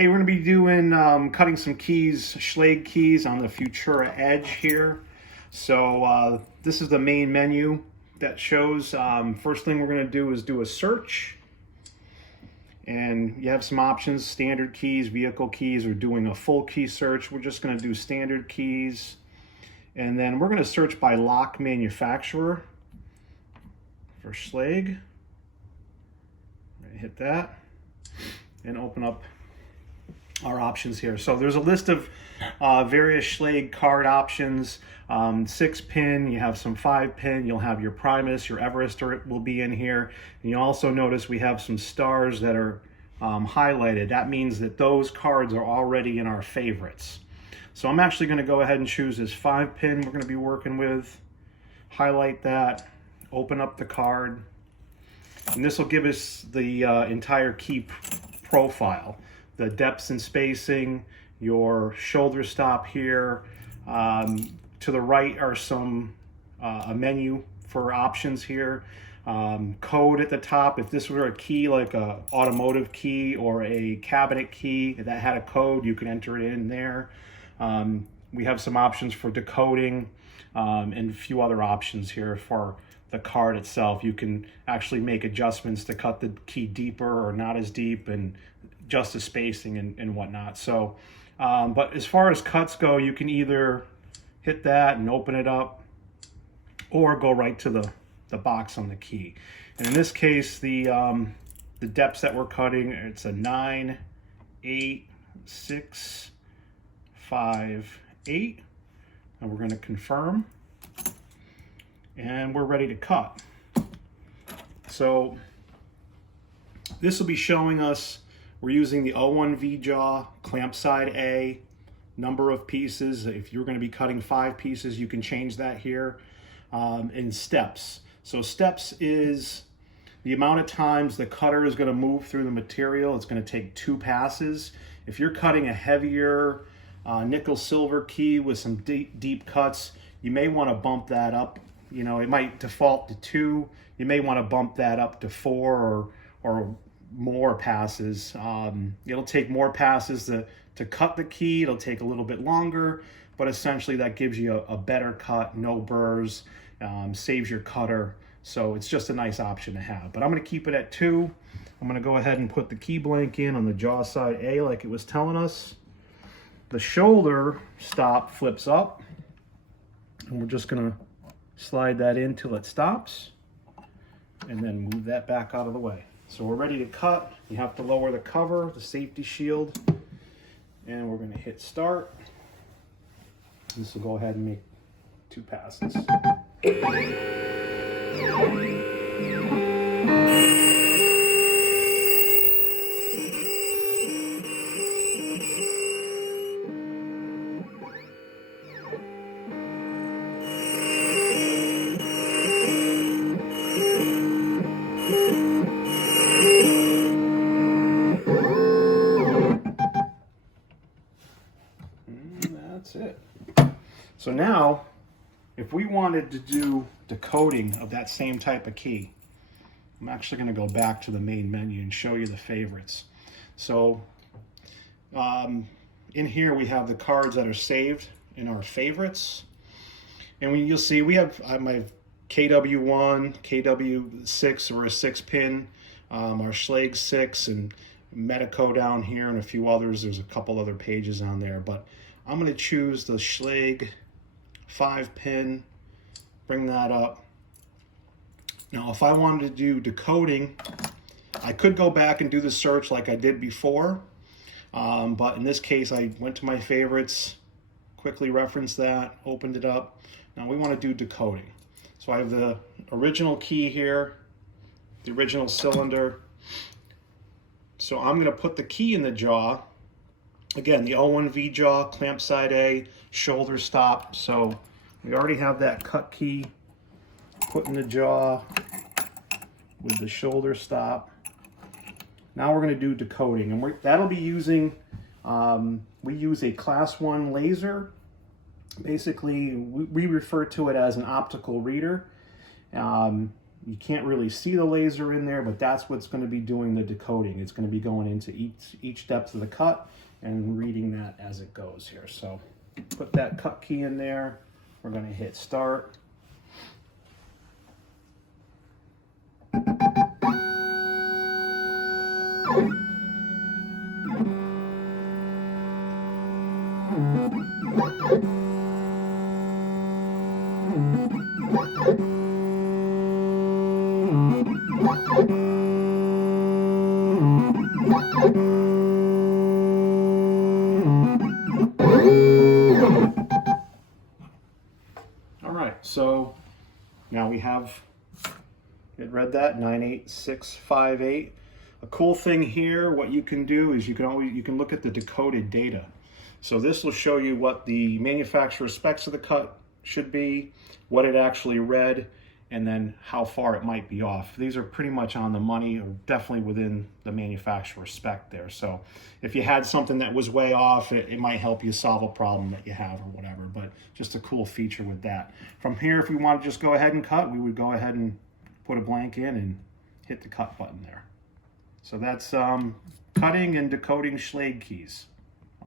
Hey, we're going to be doing cutting some keys, Schlage keys on the Futura Edge here. So this is the main menu that shows. First thing we're going to do is do a search. And you have some options, standard keys, vehicle keys, or doing a full key search. We're just going to do standard keys. And then we're going to search by lock manufacturer for Schlage. Hit that and open up our options here. So there's a list of various Schlage card options. 6-pin, you have some 5-pin, you'll have your Primus, your Everest will be in here. And you also notice we have some stars that are highlighted. That means that those cards are already in our favorites. So I'm actually going to go ahead and choose this 5-pin we're going to be working with. Highlight that, open up the card, and this will give us the entire key profile. The depths and spacing, your shoulder stop here. To the right are some a menu for options here. Code at the top. If this were a key like a automotive key or a cabinet key that had a code, you can enter it in there. We have some options for decoding and a few other options here for the card itself. You can actually make adjustments to cut the key deeper or not as deep, and just the spacing and whatnot. So, but as far as cuts go, you can either hit that and open it up, or go right to the box on the key. And in this case, the depths that we're cutting, it's a 9, 8, 6, 5, 8, and we're going to confirm, and we're ready to cut. So this will be showing us we're using the 01 V-jaw, clamp side A, number of pieces. If you're going to be cutting 5 pieces, you can change that here. In steps. So steps is the amount of times the cutter is going to move through the material. It's going to take 2 passes. If you're cutting a heavier nickel silver key with some deep cuts, you may want to bump that up. You know, it might default to 2. You may want to bump that up to 4 or more passes. It'll take more passes to cut the key. It'll take a little bit longer, but essentially that gives you a better cut, no burrs, saves your cutter. So it's just a nice option to have. But I'm going to keep it at 2. I'm going to go ahead and put the key blank in on the jaw side A like it was telling us. The shoulder stop flips up, and we're just going to slide that in till it stops, and then move that back out of the way. So we're ready to cut. You have to lower the cover, the safety shield, and we're going to hit start. This will go ahead and make 2 passes. That's it. So now, if we wanted to do decoding of that same type of key, I'm actually going to go back to the main menu and show you the favorites. So in here we have the cards that are saved in our favorites, and you'll see we have my KW1, KW6 or a 6-pin, our Schlage 6 and Medico down here, and a few others. There's a couple other pages on there, but I'm going to choose the Schlage 5-pin, bring that up. Now, if I wanted to do decoding, I could go back and do the search like I did before, but in this case, I went to my favorites, quickly referenced that, opened it up. Now we want to do decoding. So I have the original key here, the original cylinder. So I'm going to put the key in the jaw. Again, the 01 V-jaw, clamp side A, shoulder stop. So we already have that cut key put in the jaw with the shoulder stop. Now we're going to do decoding, and that'll be using, we use a class 1 laser. Basically, we refer to it as an optical reader. You can't really see the laser in there, but that's what's going to be doing the decoding. It's going to be going into each depth of the cut and reading that as it goes here. So put that cut key in there. We're going to hit start. All right, so now we have it read that 98658. A cool thing here, what you can do is you can look at the decoded data. So this will show you what the manufacturer specs of the cut should be, what it actually read, and then how far it might be off. These are pretty much on the money, or definitely within the manufacturer spec there. So if you had something that was way off, it might help you solve a problem that you have or whatever, but just a cool feature with that. From here, if we want to just go ahead and cut, we would go ahead and put a blank in and hit the cut button there. So that's cutting and decoding Schlage keys.